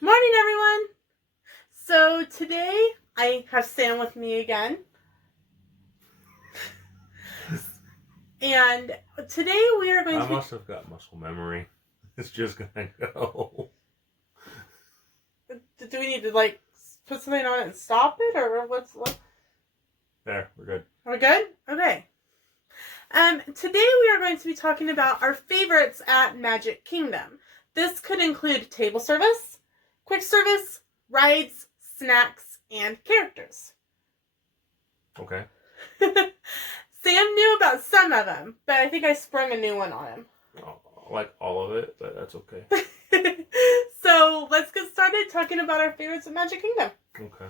Morning, everyone! So today I have Sam with me again. And today we are going to... I must have got muscle memory. It's just gonna go. Do we need to, put something on it and stop it? Or what? There, we're good. We're good? Okay. Today we are going to be talking about our favorites at Magic Kingdom. This could include table service, quick service, rides, snacks, and characters. Okay. Sam knew about some of them, but I think I sprung a new one on him. Like all of it, but that's okay. So let's get started talking about our favorites at Magic Kingdom. Okay.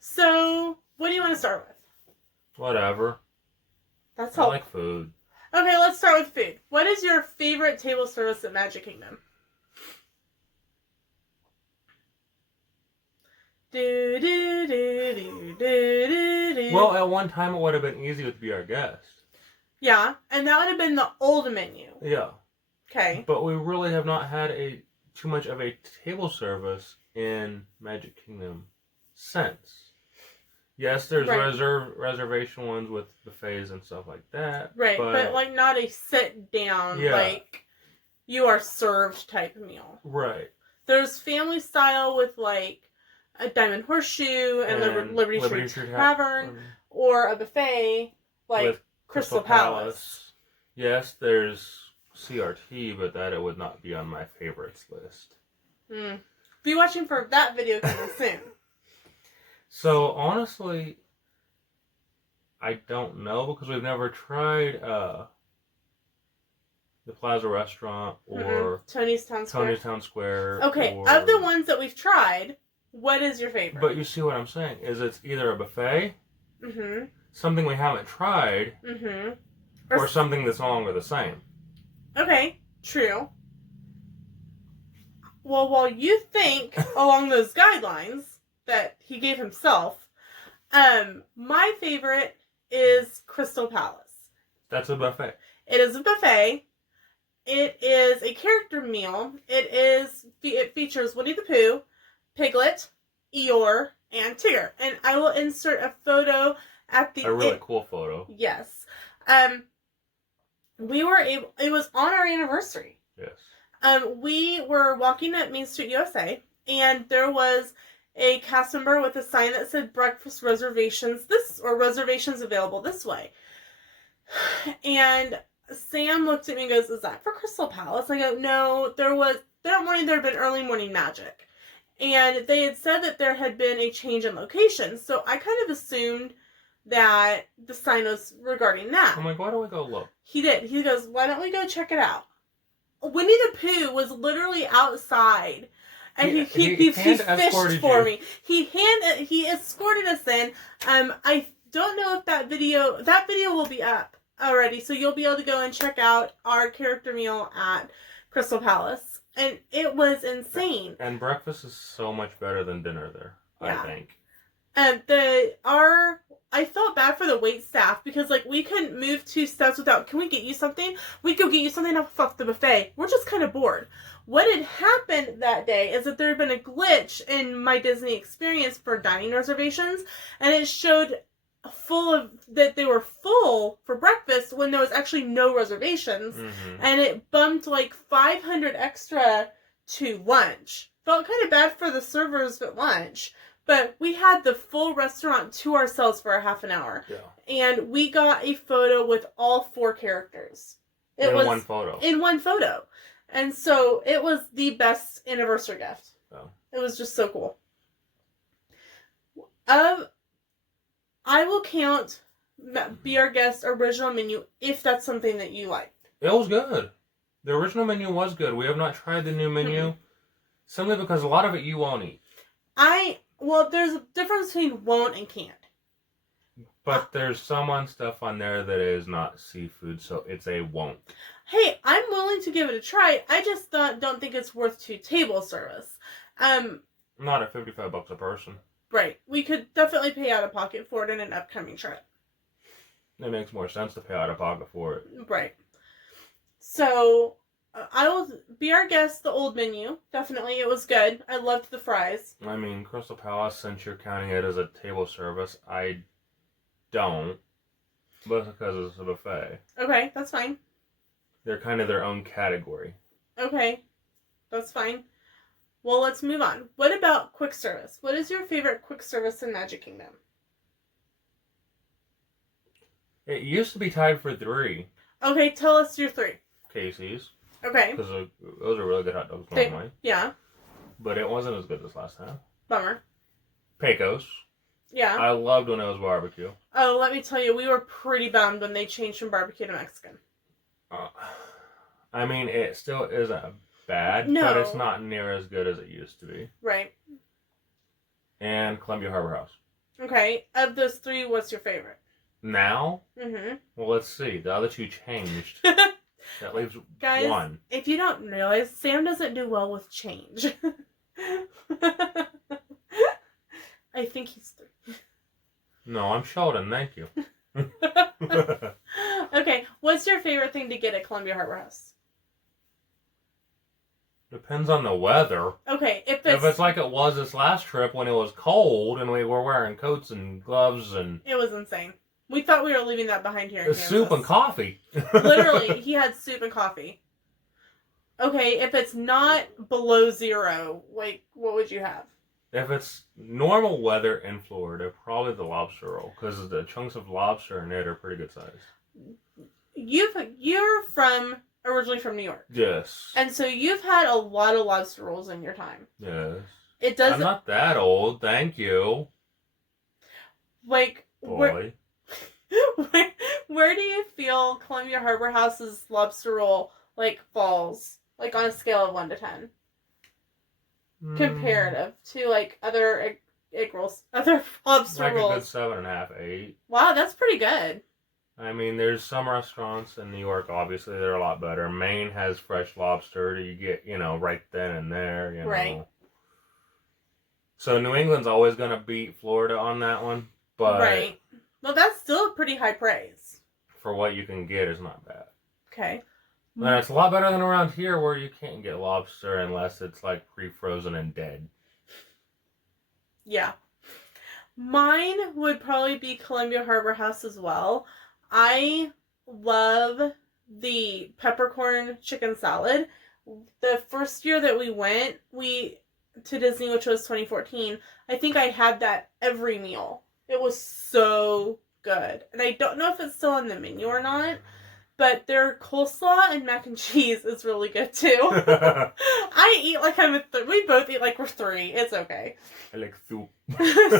So, what do you want to start with? Whatever. That's I all. like food. Okay, let's start with food. What is your favorite table service at Magic Kingdom? Well, at one time it would have been easy to be our guest. Yeah, and that would have been the old menu. Yeah. Okay. But we really have not had too much of a table service in Magic Kingdom since. Yes, there's reservation ones with buffets and stuff like that. Right, but not a sit down, you are served type meal. Right. There's family style with a Diamond Horseshoe and Liberty Street Tavern, or a buffet like Crystal Palace. Yes, there's CRT, but that it would not be on my favorites list. Be watching for that video coming soon. So honestly, I don't know because we've never tried the Plaza Restaurant or Tony's Town Square. Okay, of the ones that we've tried, what is your favorite? But you see what I'm saying? Is it's either a buffet, something we haven't tried, or something that's no longer the same. Okay, true. Well, while you think along those guidelines that he gave himself, my favorite is Crystal Palace. That's a buffet. It is a buffet. It is a character meal. It features Winnie the Pooh, Piglet, Eeyore, and Tigger. And I will insert a photo at the... A really cool photo. Yes. It was on our anniversary. Yes. We were walking at Main Street USA, and there was a cast member with a sign that said breakfast reservations reservations available this way. And Sam looked at me and goes, "Is that for Crystal Palace?" I go, "No, that morning there had been early morning magic. And they had said that there had been a change in location. So I kind of assumed that the sign was regarding that." I'm like, why don't we go look? He did. He goes, "Why don't we go check it out?" Winnie the Pooh was literally outside. And he fished for me. He escorted us in. I don't know if that video will be up already, so you'll be able to go and check out our character meal at Crystal Palace. And it was insane. And breakfast is so much better than dinner there, I think. I felt bad for the wait staff because we couldn't move 2 steps without, "Can we get you something? We go get you something off the buffet." We're just kind of bored. What had happened that day is that there had been a glitch in my Disney experience for dining reservations, and it showed that they were full for breakfast when there was actually no reservations, and it bumped 500 extra to lunch. Felt kind of bad for the servers at lunch. But we had the full restaurant to ourselves for a half an hour. Yeah. And we got a photo with all 4 characters. In one photo. In one photo. And so it was the best anniversary gift. Oh. It was just so cool. I will count Be Our Guest original menu if that's something that you like. It was good. The original menu was good. We have not tried the new menu. Simply because a lot of it you won't eat. Well, there's a difference between won't and can't. But there's some stuff on there that is not seafood, so it's a won't. Hey, I'm willing to give it a try. I just don't think it's worth 2 table service. Not at $55 a person. Right. We could definitely pay out of pocket for it in an upcoming trip. It makes more sense to pay out of pocket for it. Right. So, I will be our guest, the old menu. Definitely, it was good. I loved the fries. I mean, Crystal Palace, since you're counting it as a table service, I don't. But because it's a buffet. Okay, that's fine. They're kind of their own category. Okay, that's fine. Well, let's move on. What about quick service? What is your favorite quick service in Magic Kingdom? It used to be tied for 3. Okay, tell us your 3. Casey's. Okay. Because those are really good hot dogs normally. Yeah. But it wasn't as good this last time. Bummer. Pecos. Yeah. I loved when it was barbecue. Oh, let me tell you, we were pretty bummed when they changed from barbecue to Mexican. I mean, it still isn't bad, No. but it's not near as good as it used to be. Right. And Columbia Harbor House. Okay, of those 3, what's your favorite? Now? Mm-hmm. Well, let's see. The other 2 changed. That leaves Guys, 1. If you don't realize, Sam doesn't do well with change. I think he's 3. No, I'm Sheldon. Thank you. Okay, what's your favorite thing to get at Columbia Harbor House? Depends on the weather. Okay, if it's like it was this last trip when it was cold and we were wearing coats and gloves and... It was insane. We thought we were leaving that behind here in Kansas. Soup and coffee. Literally, he had soup and coffee. Okay, if it's not below 0, like, what would you have? If it's normal weather in Florida, probably the lobster roll, because the chunks of lobster in it are pretty good size. You're originally from New York. Yes. And so you've had a lot of lobster rolls in your time. Yes. It doesn't... I'm not that old, thank you. Like, boy. Where do you feel Columbia Harbor House's lobster roll, like, falls? Like, on a scale of 1 to 10? Comparative to, like, other egg rolls, other lobster rolls. Like a good 7.5, 8. Wow, that's pretty good. I mean, there's some restaurants in New York, obviously, they're a lot better. Maine has fresh lobster that you get, right then and there, Right. So New England's always going to beat Florida on that one, but... Right. Well, that's still a pretty high praise. For what you can get is not bad. Okay. And it's a lot better than around here where you can't get lobster unless it's, like, pre-frozen and dead. Yeah. Mine would probably be Columbia Harbor House as well. I love the peppercorn chicken salad. The first year that we went to Disney, which was 2014, I think I had that every meal. It was so good. And I don't know if it's still on the menu or not, but their coleslaw and mac and cheese is really good too. I eat like we both eat like we're 3. It's okay. I like soup.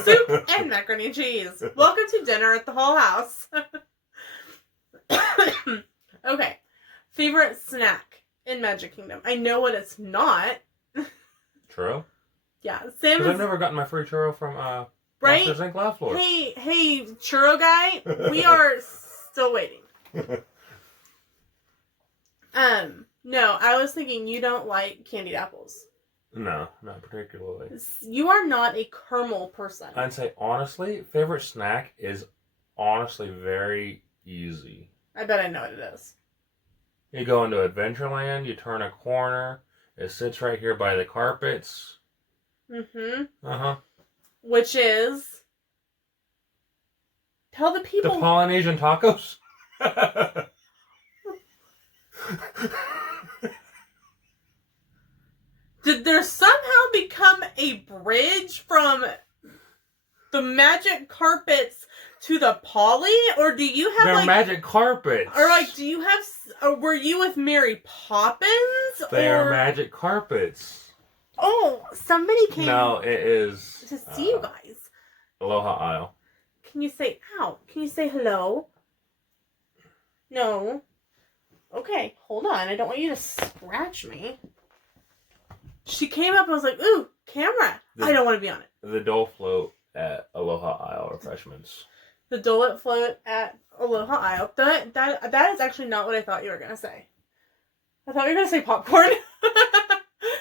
Soup and macaroni and cheese. Welcome to dinner at the Hall House. Okay. Favorite snack in Magic Kingdom? I know what it's not. Churro? Yeah. Sam Because I've never gotten my free churro from right? Monsters Inc. Laugh Floor. Hey, churro guy. We are still waiting. No, I was thinking you don't like candied apples. No, not particularly. You are not a caramel person. I'd say, honestly, favorite snack is honestly very easy. I bet I know what it is. You go into Adventureland, you turn a corner, it sits right here by the carpets. Mm-hmm. Uh-huh. Which is... Tell the people... The Polynesian tacos? Did there somehow become a bridge from the magic carpets to the Polly? Or do you have They're magic carpets. Or do you have... were you with Mary Poppins? They are magic carpets. Oh, somebody came... No, it is... to see you guys. Aloha Isle. Can you say, ow? Can you say hello? No. Okay, hold on. I don't want you to scratch me. She came up and was like, ooh, camera. I don't want to be on it. The Dole Float at Aloha Isle refreshments. The Dole Float at Aloha Isle. That is actually not what I thought you were going to say. I thought you were going to say popcorn.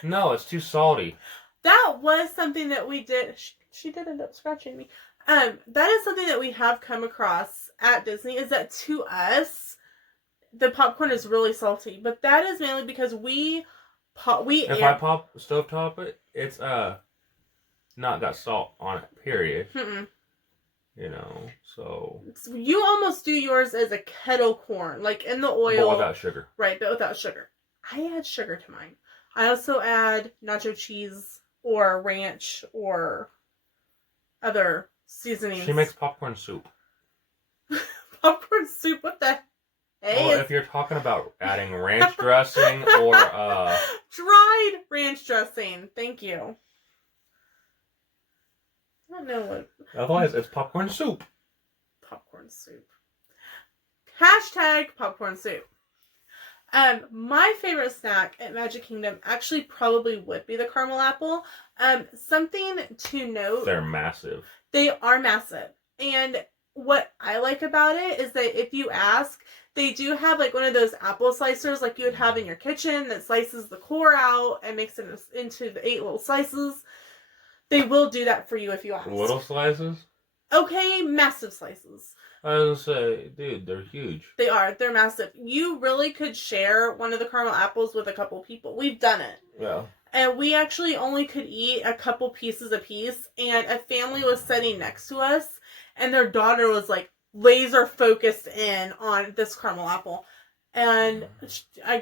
No, it's too salty. That was something that we did. she did end up scratching me. That is something that we have come across at Disney, is that to us, the popcorn is really salty. But that is mainly because if I pop stovetop it, it's not got salt on it, period. Mm-mm. You know, so you almost do yours as a kettle corn, like in the oil. But without sugar. Right, but without sugar. I add sugar to mine. I also add nacho cheese or ranch or other seasonings. She makes popcorn soup. Popcorn soup? What the hey? Well, if you're talking about adding ranch dressing or dried ranch dressing. Thank you. I don't know what. Otherwise, it's popcorn soup. Popcorn soup. Hashtag popcorn soup. My favorite snack at Magic Kingdom actually probably would be the caramel apple. Something to note. They're massive. They are massive. And what I like about it is that if you ask, they do have like one of those apple slicers like you would have in your kitchen that slices the core out and makes it into the 8 little slices. They will do that for you if you ask. Little slices? Okay, massive slices. I was gonna say, dude, they're huge. They are. They're massive. You really could share one of the caramel apples with a couple people. We've done it. Yeah. And we actually only could eat a couple pieces apiece. And a family was sitting next to us. And their daughter was like laser focused in on this caramel apple. And I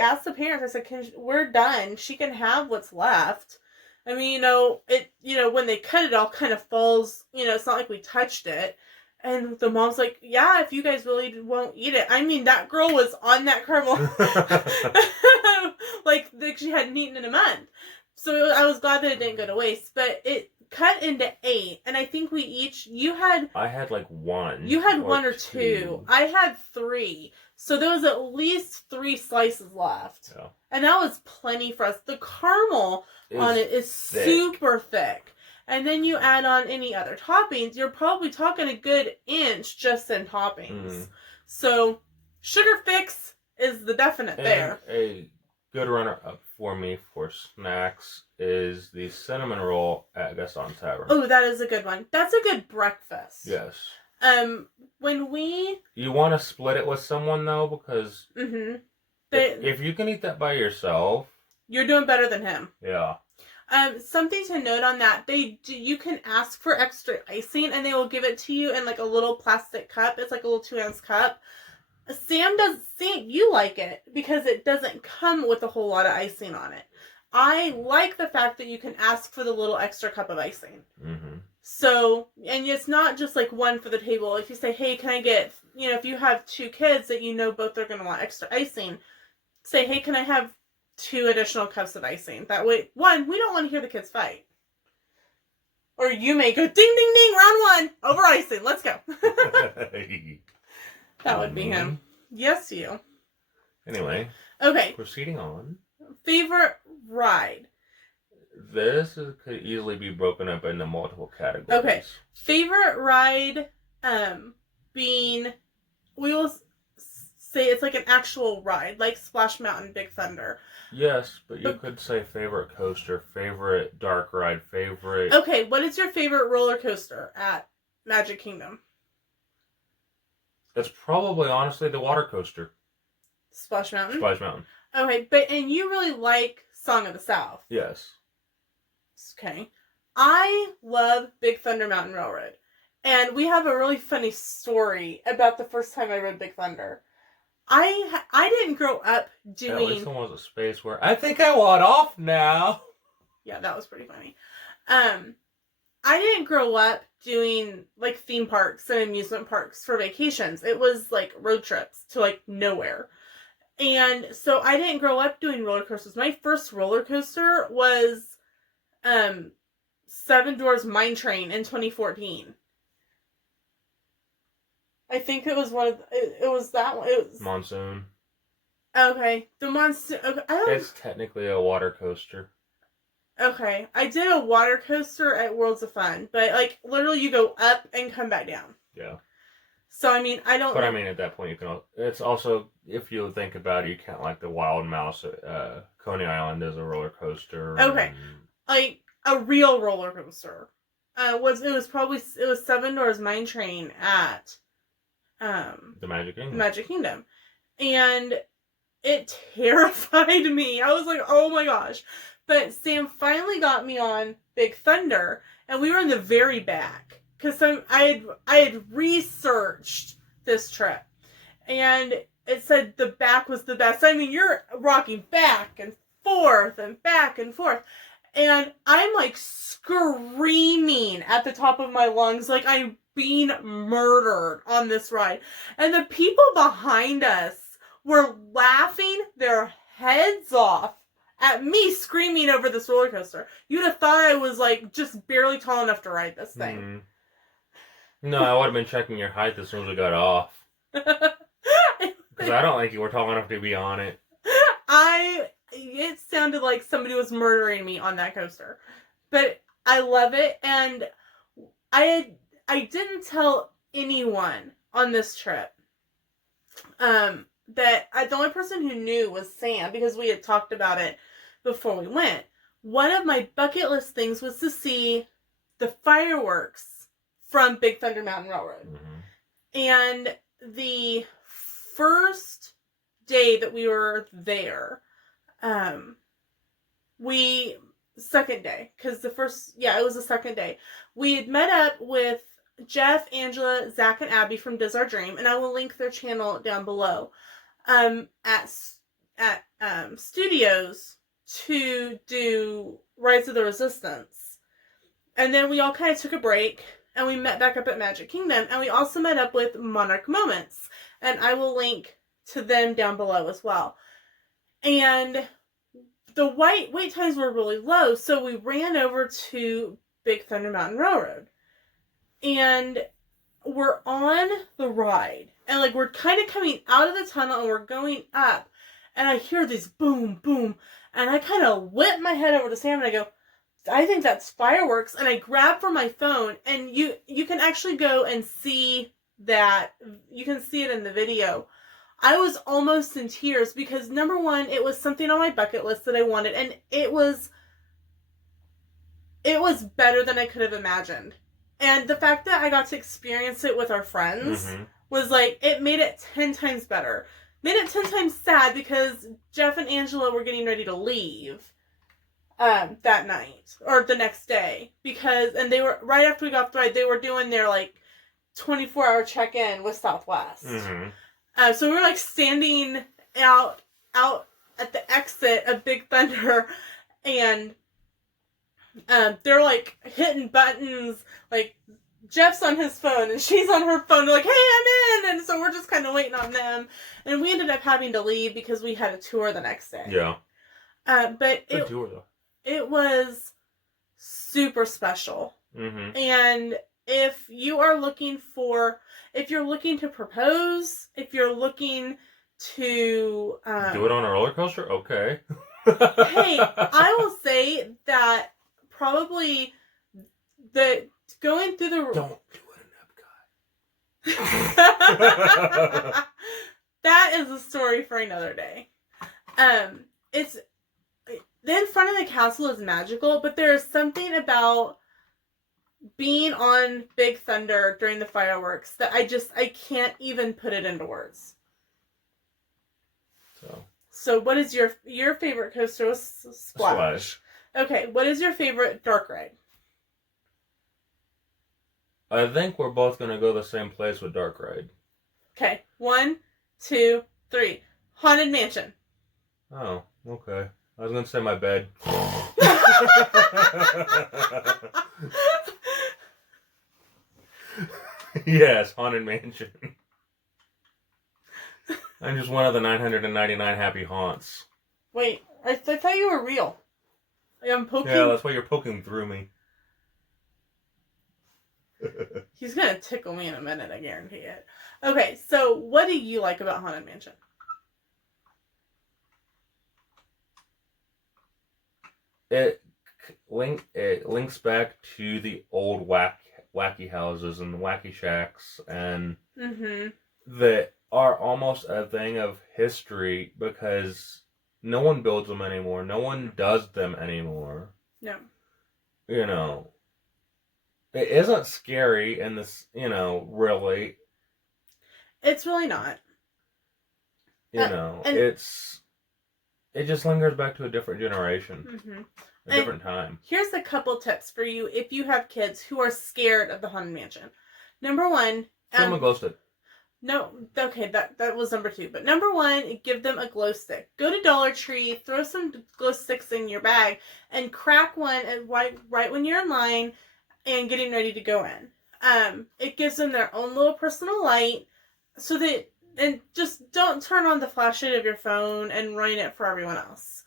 asked the parents, I said, we're done. She can have what's left. I mean, when they cut it all kind of falls, it's not like we touched it. And the mom's like, yeah, if you guys really won't eat it. I mean, that girl was on that caramel. like she hadn't eaten in a month. So I was glad that it didn't go to waste. But it cut into 8. And I think I had like 1. You had 1 or 2. I had 3. So there was at least 3 slices left. Yeah. And that was plenty for us. The caramel on it is thick. Super thick. And then you add on any other toppings, you're probably talking a good inch just in toppings. Mm. So, sugar fix is the definite there. A good runner-up for me for snacks is the cinnamon roll at Gaston Tavern. Oh, that is a good one. That's a good breakfast. Yes. You want to split it with someone, though, because if you can eat that by yourself, you're doing better than him. Yeah. Something to note on that, you can ask for extra icing and they will give it to you in like a little plastic cup. It's like a little 2-ounce cup. Sam you like it because it doesn't come with a whole lot of icing on it. I like the fact that you can ask for the little extra cup of icing. Mm-hmm. So, and it's not just like one for the table. If you say, hey, can I get, if you have 2 kids that both are going to want extra icing, say, hey, can I have 2 additional cups of icing? That way, 1, we don't want to hear the kids fight. Or you may go, ding, ding, ding, round 1, over icing. Let's go. That would be him. Yes, you. Anyway. Okay. Proceeding on. Favorite ride. This could easily be broken up into multiple categories. Okay. Favorite ride being, we will say it's like an actual ride, like Splash Mountain, Big Thunder. Yes, but you could say favorite coaster, favorite dark ride, favorite... Okay, what is your favorite roller coaster at Magic Kingdom? It's probably, honestly, the water coaster. Splash Mountain? Splash Mountain. Okay, and you really like Song of the South? Yes. Okay. I love Big Thunder Mountain Railroad. And we have a really funny story about the first time I rode Big Thunder. I didn't grow up doing... At least there was a space where, I think I want off now. Yeah, that was pretty funny. I didn't grow up doing, like, theme parks and amusement parks for vacations. It was, like, road trips to, like, nowhere. And so I didn't grow up doing roller coasters. My first roller coaster was Seven Dwarfs Mine Train in 2014. I think it was it was that one. It was Monsoon. Okay. The Monsoon. Okay. It's technically a water coaster. Okay. I did a water coaster at Worlds of Fun, but like literally you go up and come back down. Yeah. So I mean, I don't. But I mean, at that point, you can. It's also, if you think about it, you can't like the Wild Mouse. Coney Island is a roller coaster. Okay. Like a real roller coaster. It was Seven Doors Mine Train at The Magic Kingdom. Magic Kingdom, and it terrified me. I was like, oh my gosh. But Sam finally got me on Big Thunder, and we were in the very back because I had researched this trip, and it said the back was the best. I mean, you're rocking back and forth and back and forth, and I'm like screaming at the top of my lungs like I'm being murdered on this ride, and the people behind us were laughing their heads off at me screaming over this roller coaster. You'd have thought I was like just barely tall enough to ride this thing. Mm. No, I would have been checking your height as soon as we got off. Because I don't think you were tall enough to be on it. It sounded like somebody was murdering me on that coaster. But I love it, and I didn't tell anyone on this trip. The only person who knew was Sam, because we had talked about it before we went. One of my bucket list things was to see the fireworks from Big Thunder Mountain Railroad. Mm-hmm. And the first day that we were there, second day, because it was the second day. We had met up with Jeff, Angela, Zach, and Abby from Does Our Dream, and I will link their channel down below, at studios to do Rise of the Resistance. And then we all kind of took a break, and we met back up at Magic Kingdom, and we also met up with Monarch Moments, and I will link to them down below as well. And the wait times were really low, so we ran over to Big Thunder Mountain Railroad. And we're on the ride, and like we're kind of coming out of the tunnel, and we're going up, and I hear these boom, boom, and I kind of whip my head over to Sam, and I go, I think that's fireworks, and I grab for my phone, and you can actually go and see that. You can see it in the video. I was almost in tears because, number one, it was something on my bucket list that I wanted, and it was better than I could have imagined. And the fact that I got to experience it with our friends was like, it made it 10 times better. Made it 10 times sad because Jeff and Angela were getting ready to leave that night or the next day, and they were right after we got off the ride, they were doing their like 24-hour check-in with Southwest. So we were like standing out at the exit of Big Thunder, and they're like hitting buttons, like Jeff's on his phone and she's on her phone. They're like, hey, I'm in. And so we're just kind of waiting on them. And we ended up having to leave because we had a tour the next day. Yeah. But it was super special. Mm-hmm. And if you're looking to propose, if you're looking to do it on a roller coaster, okay. Hey, I will say that probably going through the... Don't do it in Epcot. That is a story for another day. It's... The in front of the castle is magical, but there is something about being on Big Thunder during the fireworks that I can't even put it into words. So what is your favorite coaster? Was Splash. Okay, what is your favorite dark ride? I think we're both going to go the same place with dark ride. Okay, 1, 2, 3. Haunted Mansion. Oh, okay. I was going to say my bed. Yes, Haunted Mansion. I'm just one of the 999 happy haunts. Wait, I thought you were real. I'm poking... Yeah, that's why you're poking through me. He's going to tickle me in a minute, I guarantee it. Okay, so what do you like about Haunted Mansion? It links back to the old wacky houses and wacky shacks, and that are almost a thing of history because no one builds them anymore. No one does them anymore. No. you know, it isn't scary in this, you know, really. It's really not. You know, it just lingers back to a different generation, mm-hmm. a different time. Here's a couple tips for you if you have kids who are scared of the Haunted Mansion. Number one, give them a glow stick. No, okay, that was number 2. But number 1, give them a glow stick. Go to Dollar Tree, throw some glow sticks in your bag, and crack one right when you're in line and getting ready to go in. It gives them their own little personal light, so that, and just don't turn on the flashlight of your phone and ruin it for everyone else.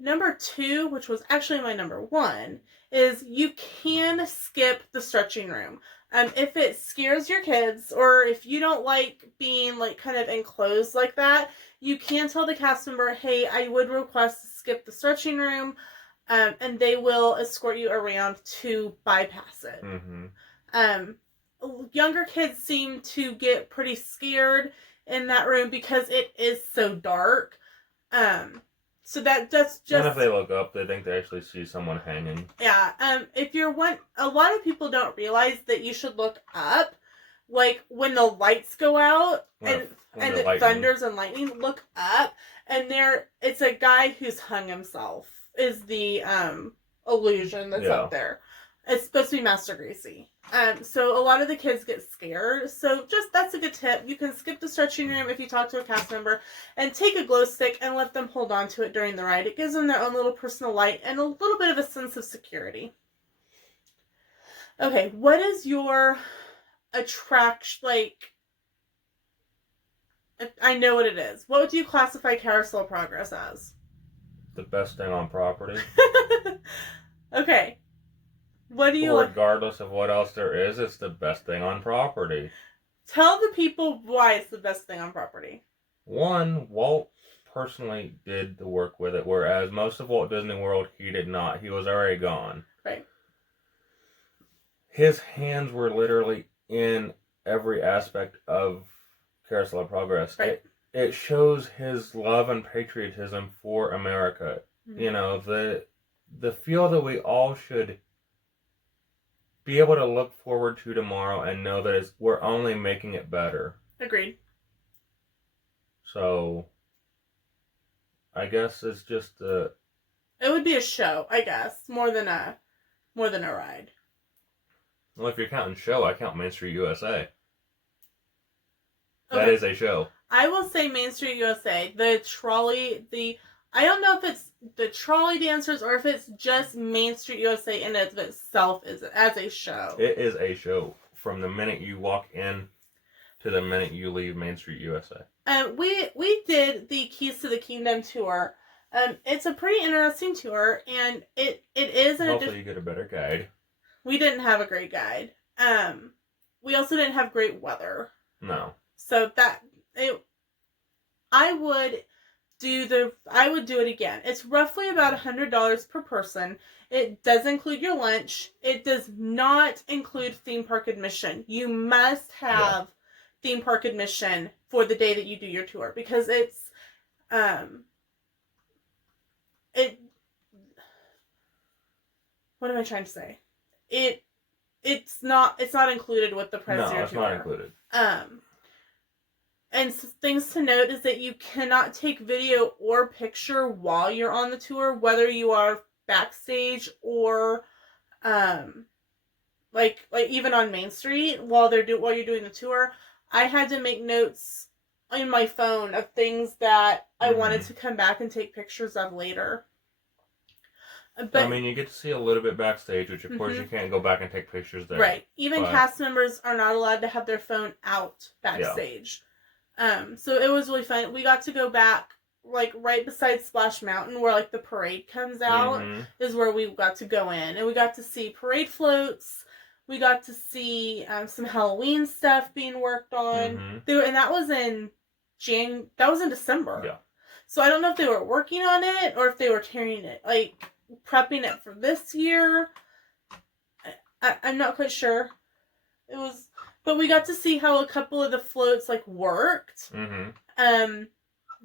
Number 2, which was actually my number 1, is you can skip the stretching room. If it scares your kids, or if you don't like being like kind of enclosed like that, you can tell the cast member, hey, I would request to skip the stretching room, and they will escort you around to bypass it. Mm-hmm. Younger kids seem to get pretty scared in that room because it is so dark. So that's just... And if they look up, they think they actually see someone hanging. Yeah. If you're a lot of people don't realize that you should look up, like when the lights go out and it thunders and lightning. Look up, and it's a guy who's hung himself. Is the illusion that's up there. It's supposed to be Master Gracie. So a lot of the kids get scared. So that's a good tip. You can skip the stretching room if you talk to a cast member, and take a glow stick and let them hold on to it during the ride. It gives them their own little personal light and a little bit of a sense of security. Okay, what is your attraction, like, I know what it is. What would you classify Carousel of Progress as? The best thing on property. Okay. What do you regardless of what else there is, it's the best thing on property. Tell the people why it's the best thing on property. One, Walt personally did the work with it, whereas most of Walt Disney World, he did not. He was already gone. Right. His hands were literally in every aspect of Carousel of Progress. Right. It shows his love and patriotism for America. Mm-hmm. You know, the feel that we all should be able to look forward to tomorrow and know that we're only making it better. Agreed. So, I guess it's just it would be a show, I guess, more than a ride. Well, if you're counting show, I count Main Street USA. Okay. That is a show. I will say Main Street USA. The trolley, I don't know if it's the trolley dancers or if it's just Main Street USA in of itself as a show. It is a show from the minute you walk in to the minute you leave Main Street USA. We did the Keys to the Kingdom tour. It's a pretty interesting tour, and it is. Hopefully, you get a better guide. We didn't have a great guide. We also didn't have great weather. No. So I would do it again. It's roughly about $100 per person. It does include your lunch. It does not include theme park admission. You must have theme park admission for the day that you do your tour, because it's what am I trying to say? It's not included with the price of your tour. No, it's not included. And things to note is that you cannot take video or picture while you're on the tour, whether you are backstage or, like even on Main Street while you're doing the tour. I had to make notes in my phone of things that I wanted to come back and take pictures of later. But, I mean, you get to see a little bit backstage, which of course you can't go back and take pictures there. Right. Even cast members are not allowed to have their phone out backstage. Yeah. So it was really fun. We got to go back, like, right beside Splash Mountain, where, like, the parade comes out, is where we got to go in. And we got to see parade floats. We got to see some Halloween stuff being worked on. And that was in December. Yeah. So I don't know if they were working on it or if they were tearing it, like, prepping it for this year. I'm not quite sure. But we got to see how a couple of the floats, like, worked.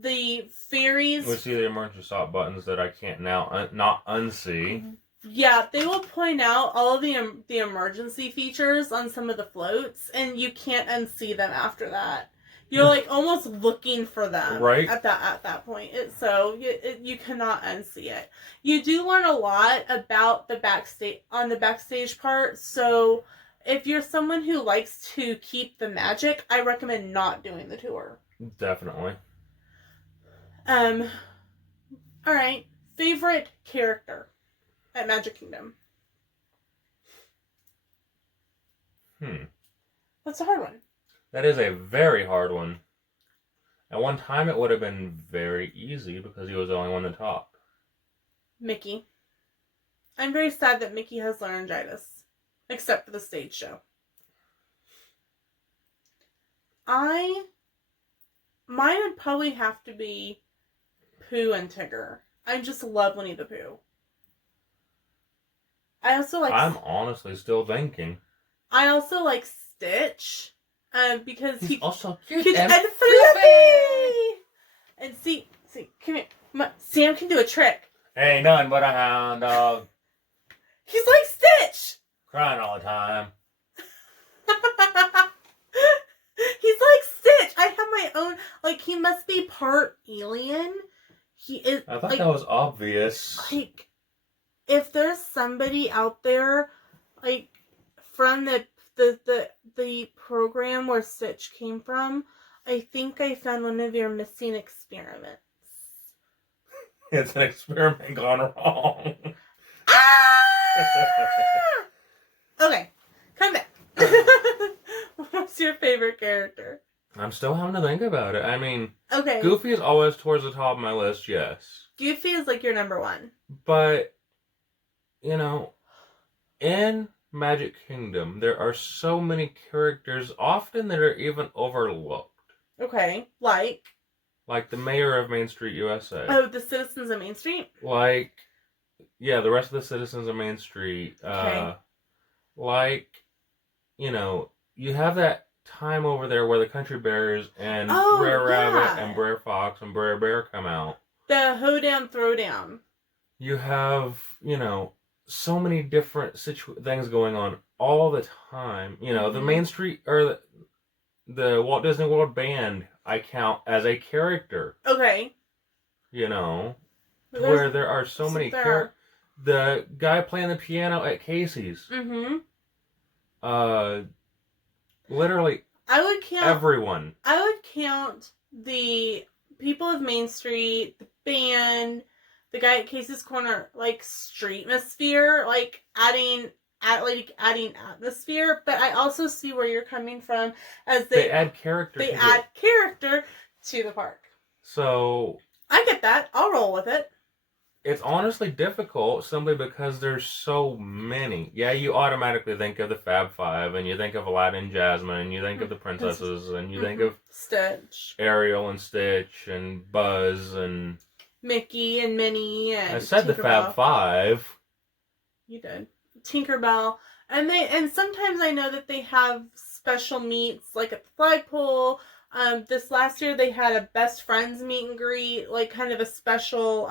The ferries. We see the emergency stop buttons that I can't now not unsee. Yeah, they will point out all of the emergency features on some of the floats, and you can't unsee them after that. You're like almost looking for them Right. at that point. You cannot unsee it. You do learn a lot about the backstage part. So if you're someone who likes to keep the magic, I recommend not doing the tour. Definitely. All right. Favorite character at Magic Kingdom? That's a hard one. That is a very hard one. At one time, it would have been very easy because he was the only one to talk. Mickey. I'm very sad that Mickey has laryngitis, except for the stage show. Mine would probably have to be Pooh and Tigger. I just love Winnie the Pooh. I'm honestly still thinking. I also like Stitch, because he's also cute and fluffy. And see, come here. Sam can do a trick. Ain't nothing but a hound dog. He's like Stitch. Crying all the time. He's like Stitch. I have my own. Like, he must be part alien. He is. I thought that was obvious. Like, if there's somebody out there, like, from the program where Stitch came from, I think I found one of your missing experiments. It's an experiment gone wrong. Ah! Okay, come back. What's your favorite character? I'm still having to think about it. I mean, okay. Goofy is always towards the top of my list, yes. Goofy is like your number one. But, you know, in Magic Kingdom, there are so many characters, often that are even overlooked. Okay, like? Like the mayor of Main Street, USA. Oh, the citizens of Main Street? Like, yeah, the rest of the citizens of Main Street. Okay. Like, you know, you have that time over there where the Country Bears and Brer Rabbit and Brer Fox and Brer Bear come out. The hoedown throwdown. You have, you know, so many different things going on all the time. You know, the Main Street, or the Walt Disney World Band, I count as a character. Okay. You know, where there are so many characters. The guy playing the piano at Casey's. Literally, I would count everyone. I would count the people of Main Street, the band, the guy at Casey's Corner, like streetmosphere, like adding atmosphere. But I also see where you're coming from, as they add character. They add character to the park. So I get that. I'll roll with it. It's honestly difficult simply because there's so many. Yeah, you automatically think of the Fab Five, and you think of Aladdin and Jasmine, and you think of the princesses, and you think of Stitch, Ariel and Stitch, and Buzz, and Mickey and Minnie, and I said Tinkerbell. The Fab Five. You did. Tinkerbell. And sometimes I know that they have special meets, like at the flagpole. This last year they had a best friends meet and greet, like kind of a special,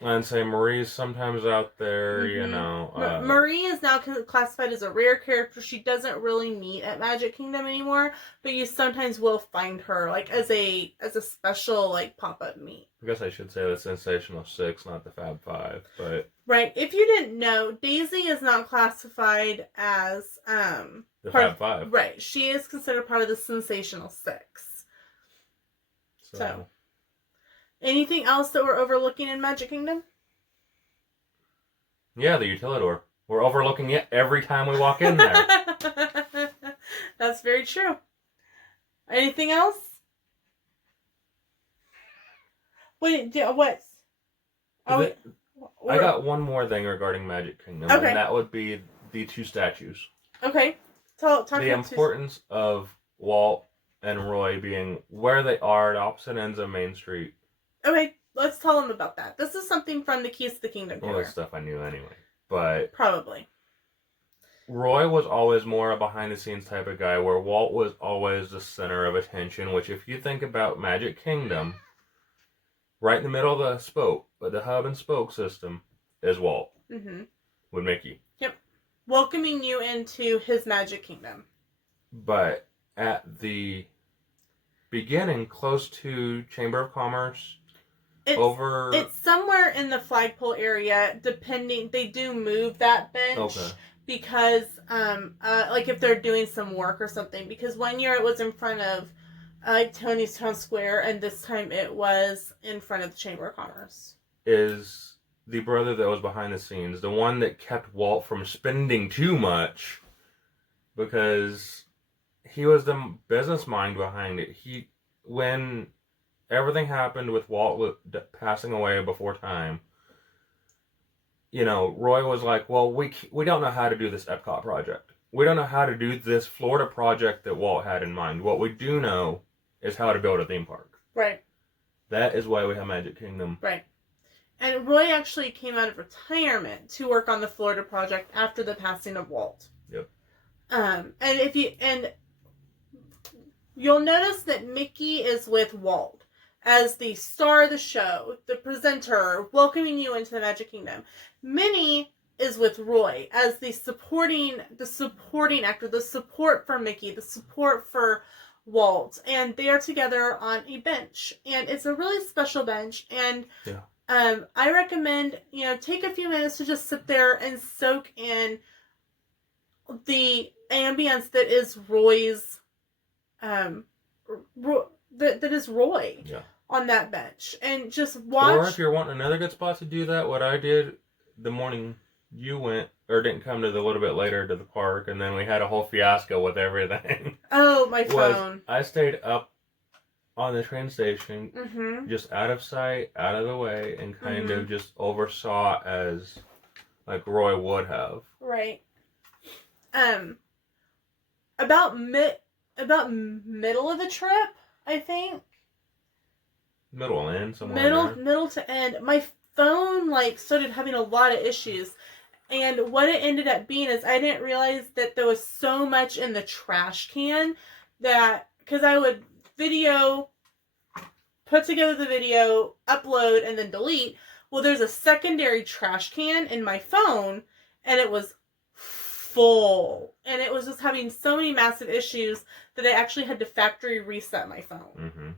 and say Marie's sometimes out there, you know. Marie is now classified as a rare character. She doesn't really meet at Magic Kingdom anymore, but you sometimes will find her like as a special like pop-up meet. I guess I should say the Sensational Six, not the Fab Five, but right. If you didn't know, Daisy is not classified as the Fab Five. Right. She is considered part of the Sensational Six. So. Anything else that we're overlooking in Magic Kingdom? Yeah, the Utilidor. We're overlooking it every time we walk in there. That's very true. Anything else? What? I got one more thing regarding Magic Kingdom, and that would be the two statues. Okay. Talk the importance of Walt and Roy being where they are at opposite ends of Main Street. Okay, let's tell them about that. This is something from the Keys to the Kingdom. Well, that's stuff I knew anyway, but probably. Roy was always more a behind-the-scenes type of guy, where Walt was always the center of attention, which if you think about Magic Kingdom, right in the middle of the spoke, but the hub and spoke system is Walt. with Mickey. Yep. Welcoming you into his magic kingdom. But at the beginning, close to Chamber of Commerce, it's somewhere in the flagpole area. Depending, they do move that bench because, like if they're doing some work or something. Because one year it was in front of, Tony's Town Square, and this time it was in front of the Chamber of Commerce. Is the brother that was behind the scenes, the one that kept Walt from spending too much, because he was the business mind behind it. When everything happened with Walt passing away before time, Roy was like, well, we don't know how to do this Epcot project. We don't know how to do this Florida project that Walt had in mind. What we do know is how to build a theme park. Right. That is why we have Magic Kingdom. Right. And Roy actually came out of retirement to work on the Florida project after the passing of Walt. Yep. And you'll notice that Mickey is with Walt as the star of the show, the presenter, welcoming you into the Magic Kingdom. Minnie is with Roy as the supporting actor, the support for Mickey, the support for Walt, and they are together on a bench, and it's a really special bench. And I recommend take a few minutes to just sit there and soak in the ambience that is Roy's, that is Roy on that bench, and just watch. Or if you're wanting another good spot to do that, what I did the morning you went, or didn't come to the little bit later to the park, and then we had a whole fiasco with everything. Oh, my phone. I stayed up on the train station, just out of sight, out of the way, and kind of just oversaw as like Roy would have. Right. About middle of the trip, I think. Middle end, somewhere. Middle to end. My phone started having a lot of issues. And what it ended up being is I didn't realize that there was so much in the trash can that, because I would put together the video, upload, and then delete. Well, there's a secondary trash can in my phone, and it was full. And it was just having so many massive issues that I actually had to factory reset my phone.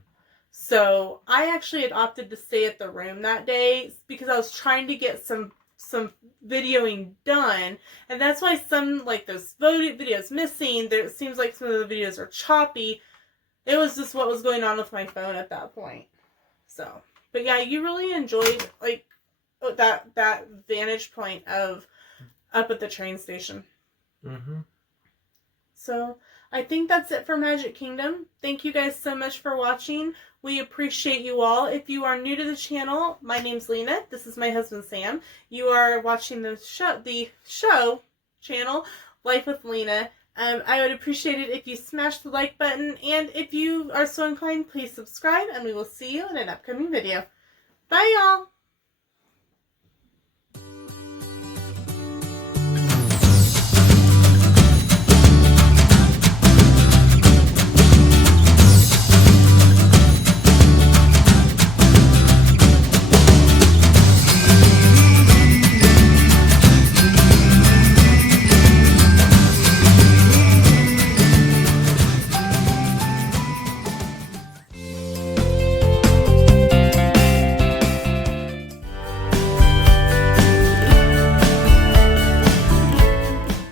So I actually had opted to stay at the room that day because I was trying to get some videoing done, and that's why some those videos missing. It seems like some of the videos are choppy. It was just what was going on with my phone at that point. So, but yeah, you really enjoyed that vantage point of up at the train station. So I think that's it for Magic Kingdom. Thank you guys so much for watching. We appreciate you all. If you are new to the channel, my name's Lena. This is my husband, Sam. You are watching the show channel, Life with Lena. I would appreciate it if you smash the like button. And if you are so inclined, please subscribe. And we will see you in an upcoming video. Bye, y'all.